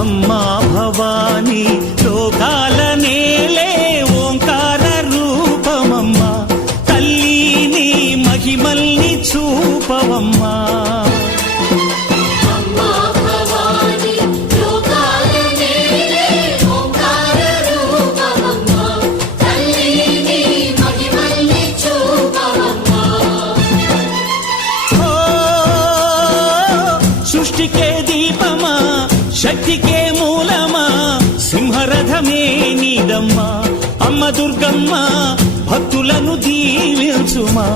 అమ్మా భవానీ లోకాల నేలే ఓంకార రూపమమ్మా, తల్లి నీ మహిమల్ని చూపవమ్మా. సృష్టికే దీపమా, శక్తికే మూలమా, సింహరథమే నీదమ్మా. అమ్మ దుర్గమ్మ భక్తులను దీవించుమా.